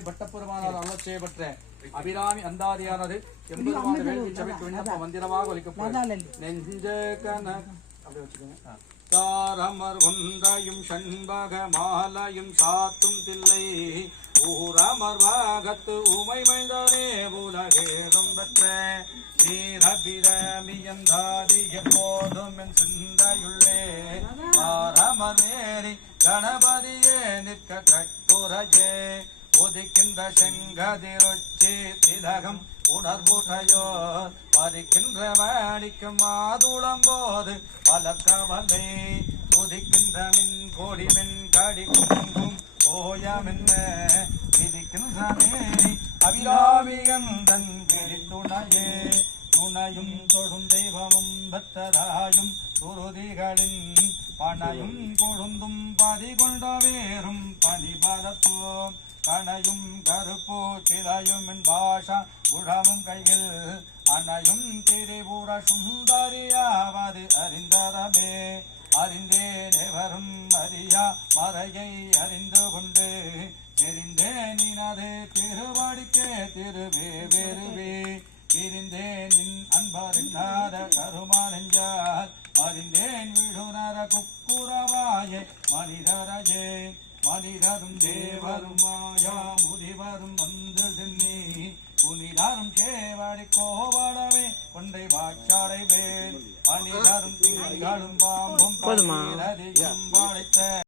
பட்டப்பெருமானால் அருளச் செய்யப்பட்ட அபிராமி அந்தாதியானது எம்பெருமான வேள்வி சபைக்கு விண்ணப்ப மந்திரமாக ஒலிக்கப்படும். நெஞ்ச கன அப்படி வச்சுக்கோங்க. தாரமர் ஒன்றையும் ஷண்பக மாலையும் சாத்தும் தில்லை ஊரமர் வாகத்து உமை மைந்தனே உலகேதும் பெற்ற நீரபிரமியந்தாதி எப்போதும் என் சிந்தையுள்ளே தாரமர் மேரி கணபதியே நிற்க கட்டுரையே உதிக்கின்ற செங்கதிரொச்சி திலகம் உணர்வுடையோ பறிக்கின்ற வாடிக்கும் மாதுளம் போது பலக்கவலை உதிக்கின்ற மின் கோடி மின் கடி குங்கும் ஓயமென்ன விதிக்கின்ற மேரி அபிராமியந்தன் துணையே துணையும் தொடும் தெய்வமும் பத்தராயும் துருதிகளின் பனையும் கொழுந்தும் பதிகொண்ட வேறும் பனிபலத்தோம் கணையும் கருப்போ சிலையும் என் பாஷா குழமும் கையில் அணையும் திரிபுர சுந்தரியாவது அறிந்தரமே அறிந்தேனே வரும் அறியா மறையை அறிந்து கொண்டு தெரிந்தேன் நினது திருவடிக்கே திருவே வேறுவே பிரிந்தேன் நின் அன்பறிந்தாத கருமா நெஞ்சால் அறிந்தேன் விடுநர குக்குரவாயே மனிதரையே மனிதரும் தேவரும் மாயா முதிவரும் வந்து சென்னி புனிதரும் கேவடி கோவலவே கொண்டை வாச்சாடைவேன் மனிதரும் திங்களும் பாம்பும் படைத்த